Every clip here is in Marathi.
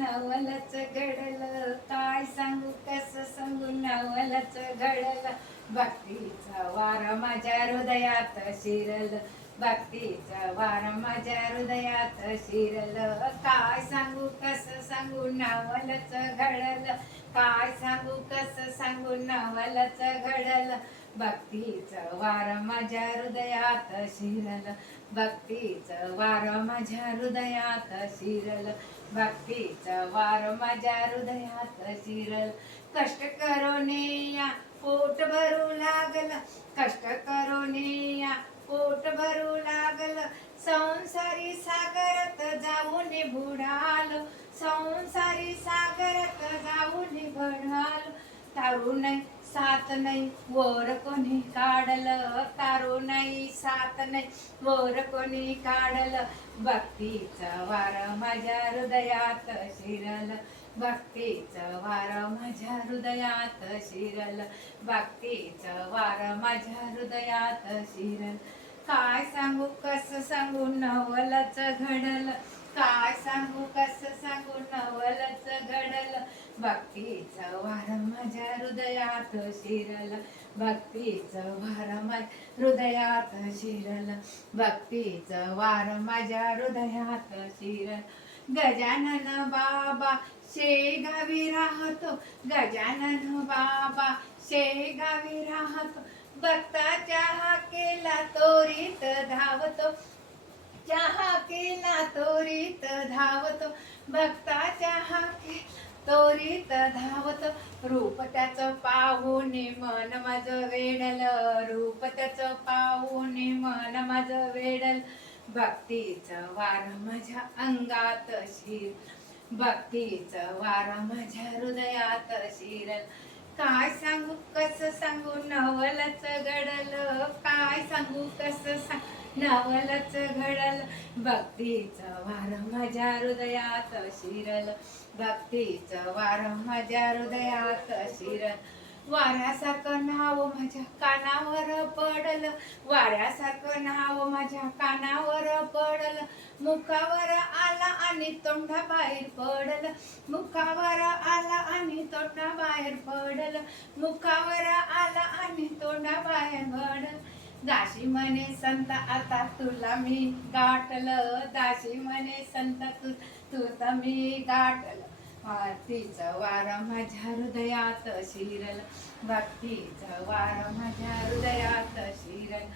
नवलच घडलं. काय सांगू कस सांगू नवलच घडलं. भक्तीचा वार माझ्या हृदयात शिरल. भक्तीचा वार माझ्या हृदयात शिरल. काय सांगू कस सांगू नवलच घडलं. काय सांगू कस सांगू नवलच घडलं. भक्तीचं वार माझ्या हृदयात शिरल. भक्तीचं वार माझ्या हृदयात शिरल. भक्तीचं वार माझ्या हृदयात शिरल. कष्ट करोने या पोट भरू लागल. कष्ट करोने या पोट भरू लागल. संसारी सागरात जाऊन बुडालो. संसारी सागरात जाऊन बढालो तारू नाही साथ नाही वर कोणी काढलं? तारू नाही साथ नाही वर कोणी काढलं? भक्तीचं वार माझ्या हृदयात शिरलं. भक्तीचं वार माझ्या हृदयात शिरलं. भक्तीचं वार माझ्या हृदयात शिरल. काय सांगू कस सांगू नवलच घडलं. काय सांगू कस सांगू भक्तीचं वार माझ्या हृदयात शिरला. भक्तीचं वार माझ्या हृदयात शिरला. भक्तीचं वार माझ्या हृदयात शिरल. गजानन बाबा शेगावी राहतो. गजानन बाबा शेगावी राहतो. भक्ताच्या हाकेला तोरीत धावतो. चहा केला तोरीत धावतो. भक्ताच्या हाके त्वरित धावत रूप त्याचं पाहून मन माझं वेडल. रूप त्याचं पाहून मन माझं वेडल. भक्तीचं वार माझ्या अंगात शिर. भक्तीचं वार माझ्या हृदयात शिरल. काय सांगू कस नवलच घडल काय सांगू कस सांग? नवलच घडल भक्तीचं वार माझ्या हृदयात शिरल. भक्तीचं वार माझ्या हृदयात शिरल. वाऱ्यासारखं नाव माझ्या कानावर पडल. वाऱ्यासारखं नाव माझ्या कानावर पडल. मुखावर आला आणि तोंडा बाहेर पडल. मुखावर आला आणि तोंडा बाहेर पडल. मुखावर आला आणि तोंडा बाहेर पडल दाशी म्हणे संत आता तुला मी गाठलं. दाशी म्हणे संत तू तुला मी गाठलं. भक्तीचं वार माझ्या हृदयात शिरल. भक्तीचं वार माझ्या हृदयात शिरल.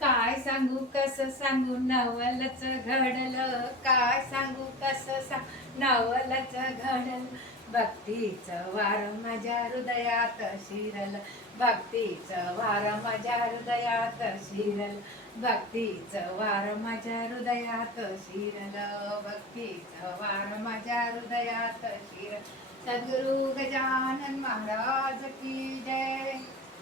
काय सांगू कस सांगू नवलच घडलं. काय सांगू कस सांग नवलच घडलं. भक्तीचं वार माझ्या हृदयात शिरल. भक्तीचं वार माझ्या हृदयात शिरल. भक्तीचं वार माझ्या हृदयात शिरल. भक्तीचं वार माझ्या हृदयात शिरल. सद्गुरु गजानन महाराज की जय.